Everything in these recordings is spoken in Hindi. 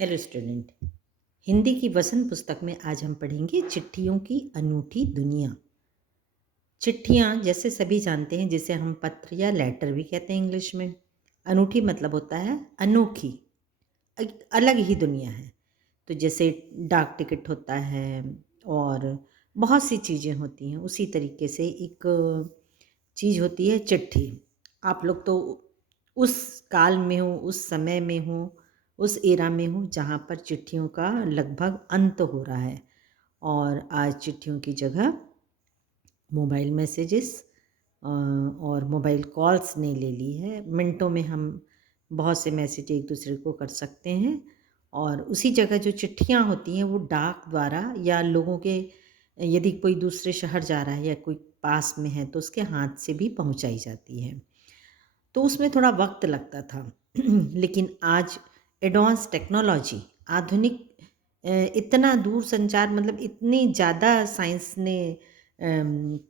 Hello student. हिंदी की वसंत पुस्तक में आज हम पढ़ेंगे चिट्ठियों की अनूठी दुनिया। चिट्ठियाँ जैसे सभी जानते हैं, जिसे हम पत्र या लेटर भी कहते हैं इंग्लिश में। अनूठी मतलब होता है अनोखी, एक अलग ही दुनिया है। तो जैसे डाक टिकट होता है और बहुत सी चीज़ें होती हैं, उसी तरीके से एक चीज़ होती है चिट्ठी। आप लोग तो उस काल में हो, उस समय में हो, उस एरा में हो जहाँ पर चिट्ठियों का लगभग अंत हो रहा है और आज चिट्ठियों की जगह मोबाइल मैसेजेस और मोबाइल कॉल्स ने ले ली है। मिनटों में हम बहुत से मैसेज एक दूसरे को कर सकते हैं और उसी जगह जो चिट्ठियाँ होती हैं वो डाक द्वारा या लोगों के, यदि कोई दूसरे शहर जा रहा है या कोई पास में है तो उसके हाथ से भी पहुँचाई जाती है। तो उसमें थोड़ा वक्त लगता था लेकिन आज एडवांस टेक्नोलॉजी, आधुनिक, इतना दूर संचार, मतलब इतनी ज़्यादा साइंस ने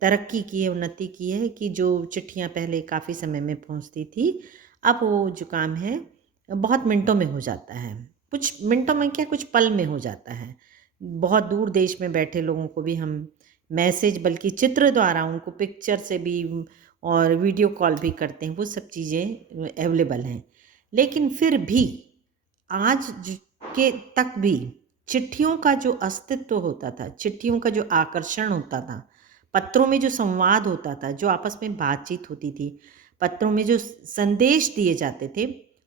तरक्की की है, उन्नति की है कि जो चिट्ठियाँ पहले काफ़ी समय में पहुँचती थी, अब वो जो काम है बहुत मिनटों में हो जाता है। कुछ मिनटों में क्या, कुछ पल में हो जाता है। बहुत दूर देश में बैठे लोगों को भी हम मैसेज, बल्कि चित्र द्वारा उनको पिक्चर से भी और वीडियो कॉल भी करते हैं, वो सब चीज़ें अवेलेबल हैं। लेकिन फिर भी आज के तक भी चिट्ठियों का जो अस्तित्व होता था, चिट्ठियों का जो आकर्षण होता था, पत्रों में जो संवाद होता था, जो आपस में बातचीत होती थी, पत्रों में जो संदेश दिए जाते थे,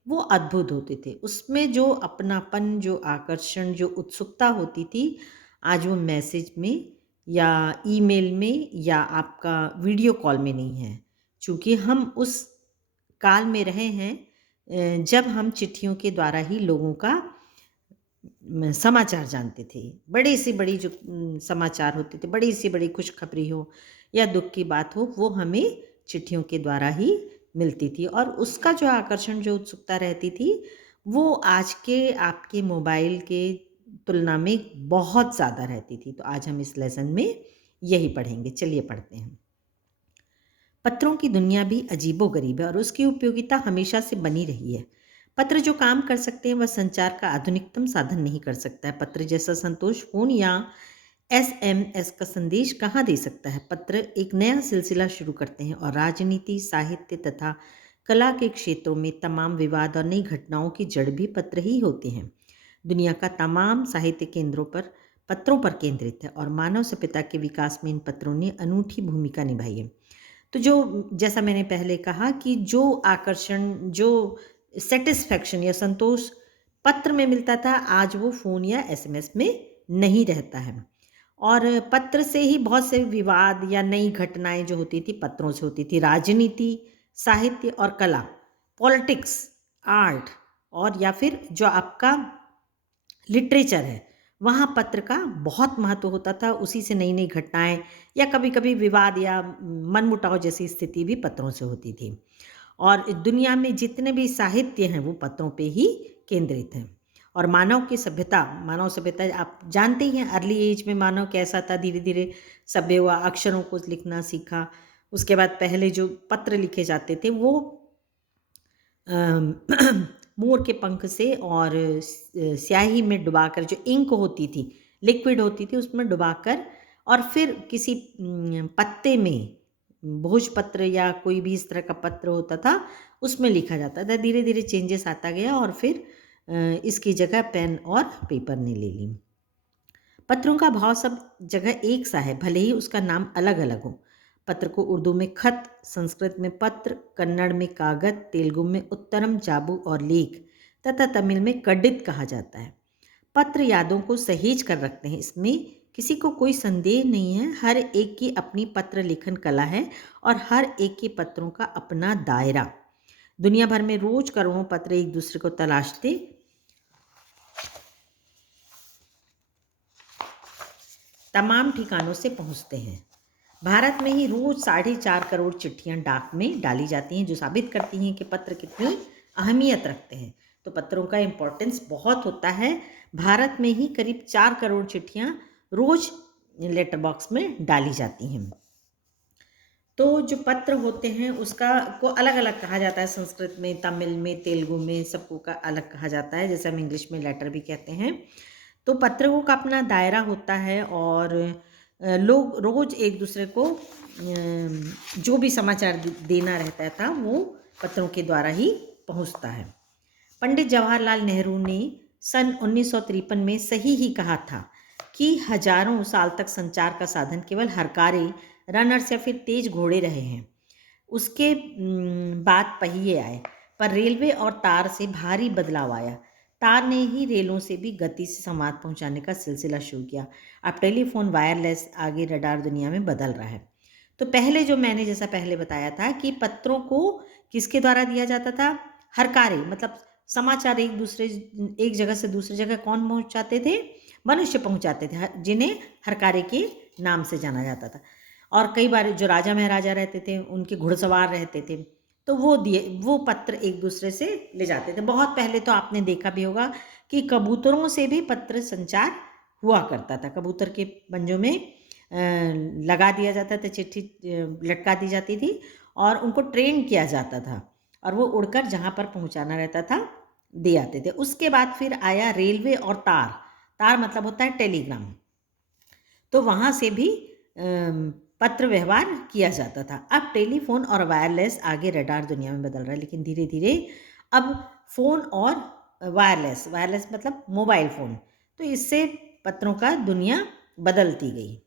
वो अद्भुत होते थे। उसमें जो अपनापन, जो आकर्षण, जो उत्सुकता होती थी, आज वो मैसेज में या ईमेल में या आपका वीडियो कॉल में नहीं है। चूँकि हम उस काल में रहे हैं जब हम चिट्ठियों के द्वारा ही लोगों का समाचार जानते थे। बड़ी से बड़ी जो समाचार होते थे, बड़ी से बड़ी खुशखबरी हो या दुःख की बात हो, वो हमें चिट्ठियों के द्वारा ही मिलती थी और उसका जो आकर्षण, जो उत्सुकता रहती थी, वो आज के आपके मोबाइल के तुलना में बहुत ज़्यादा रहती थी। तो आज हम इस लेसन में यही पढ़ेंगे। चलिए पढ़ते हैं। पत्रों की दुनिया भी अजीबोगरीब है और उसकी उपयोगिता हमेशा से बनी रही है। पत्र जो काम कर सकते हैं वह संचार का आधुनिकतम साधन नहीं कर सकता है। पत्र जैसा संतोष फोन या एसएमएस का संदेश कहाँ दे सकता है। पत्र एक नया सिलसिला शुरू करते हैं और राजनीति, साहित्य तथा कला के क्षेत्रों में तमाम विवाद और नई घटनाओं की जड़ भी पत्र ही होते हैं। दुनिया का तमाम साहित्य केंद्रों पर पत्रों पर केंद्रित है और मानव सभ्यता के विकास में इन पत्रों ने अनूठी भूमिका निभाई है। तो जो, जैसा मैंने पहले कहा कि जो आकर्षण, जो सैटिस्फैक्शन या संतोष पत्र में मिलता था, आज वो फ़ोन या एसएमएस में नहीं रहता है। और पत्र से ही बहुत से विवाद या नई घटनाएँ जो होती थी, पत्रों से होती थी। राजनीति, साहित्य और कला, पॉलिटिक्स, आर्ट और या फिर जो आपका लिटरेचर है, वहाँ पत्र का बहुत महत्व होता था। उसी से नई-नई घटनाएँ या कभी-कभी विवाद या मनमुटाव जैसी स्थिति भी पत्रों से होती थी। और दुनिया में जितने भी साहित्य हैं, वो पत्रों पे ही केंद्रित हैं। और मानव सभ्यता आप जानते ही हैं, अर्ली एज में मानव कैसा था, धीरे-धीरे सभ्य हुआ, अक्षरों को लिखना सीखा। उसके बाद पहले जो पत्र लिखे जाते थे, वो अम, मोर के पंख से और स्याही में डुबाकर, जो इंक होती थी, लिक्विड होती थी, उसमें डुबाकर और फिर किसी पत्ते में, भोजपत्र या कोई भी इस तरह का पत्र होता था, उसमें लिखा जाता था। धीरे-धीरे चेंजेस आता गया और फिर इसकी जगह पेन और पेपर ने ले ली। पत्रों का भाव सब जगह एक सा है, भले ही उसका नाम अलग-अलग हो। पत्र को उर्दू में खत, संस्कृत में पत्र, कन्नड़ में कागज, तेलुगु में उत्तरम, चाबू और लेख तथा तमिल में कडित कहा जाता है। पत्र यादों को सहेज कर रखते हैं, इसमें किसी को कोई संदेह नहीं है। हर एक की अपनी पत्र लिखन कला है और हर एक के पत्रों का अपना दायरा। दुनिया भर में रोज करोड़ों पत्र एक दूसरे को तलाशते तमाम ठिकानों से पहुंचते हैं। भारत में ही रोज 4.5 करोड़ चिट्ठियां डाक में डाली जाती हैं, जो साबित करती हैं कि पत्र कितनी अहमियत रखते हैं। तो पत्रों का इम्पोर्टेंस बहुत होता है। भारत में ही करीब 4 करोड़ चिट्ठियां रोज लेटर बॉक्स में डाली जाती हैं। तो जो पत्र होते हैं उसका को अलग-अलग कहा जाता है, संस्कृत में, तमिल में, तेलुगु में, सबको का अलग कहा जाता है, जैसे हम इंग्लिश में लेटर भी कहते हैं। तो पत्रों का अपना दायरा होता है और लोग रोज़ एक-दूसरे को जो भी समाचार देना रहता था वो पत्रों के द्वारा ही पहुँचता है। पंडित जवाहरलाल नेहरू ने सन 1953 में सही ही कहा था कि हजारों साल तक संचार का साधन केवल हरकारे, रनर्स या फिर तेज घोड़े रहे हैं। उसके बाद पहिए आए, पर रेलवे और तार से भारी बदलाव आया। तार ने ही रेलों से भी गति से संवाद पहुंचाने का सिलसिला शुरू किया। अब टेलीफोन वायरलेस आगे रडार दुनिया में बदल रहा है। तो पहले जो मैंने जैसा पहले बताया था कि पत्रों को किसके द्वारा दिया जाता था? हरकारे, मतलब समाचार एक जगह से दूसरी जगह कौन पहुंचाते थे? मनुष्य पहुंचाते थे, जिन्हें हरकारे के नाम से जाना जाता था। और कई बार जो राजा महाराजा रहते थे उनके घुड़सवार रहते थे, तो वो पत्र एक दूसरे से ले जाते थे। बहुत पहले तो आपने देखा भी होगा कि कबूतरों से भी पत्र संचार हुआ करता था। कबूतर के पंजों में लगा दिया जाता था, चिट्ठी लटका दी जाती थी और उनको ट्रेन किया जाता था और वो उड़कर जहाँ पर पहुँचाना रहता था दे आते थे। उसके बाद फिर आया रेलवे और तार। तार मतलब होता है टेलीग्राम। तो वहाँ से भी पत्र व्यवहार किया जाता था। अब टेलीफोन और वायरलेस आगे रडार दुनिया में बदल रहा है, लेकिन धीरे धीरे अब फ़ोन और वायरलेस मतलब मोबाइल फ़ोन, तो इससे पत्रों का दुनिया बदलती गई।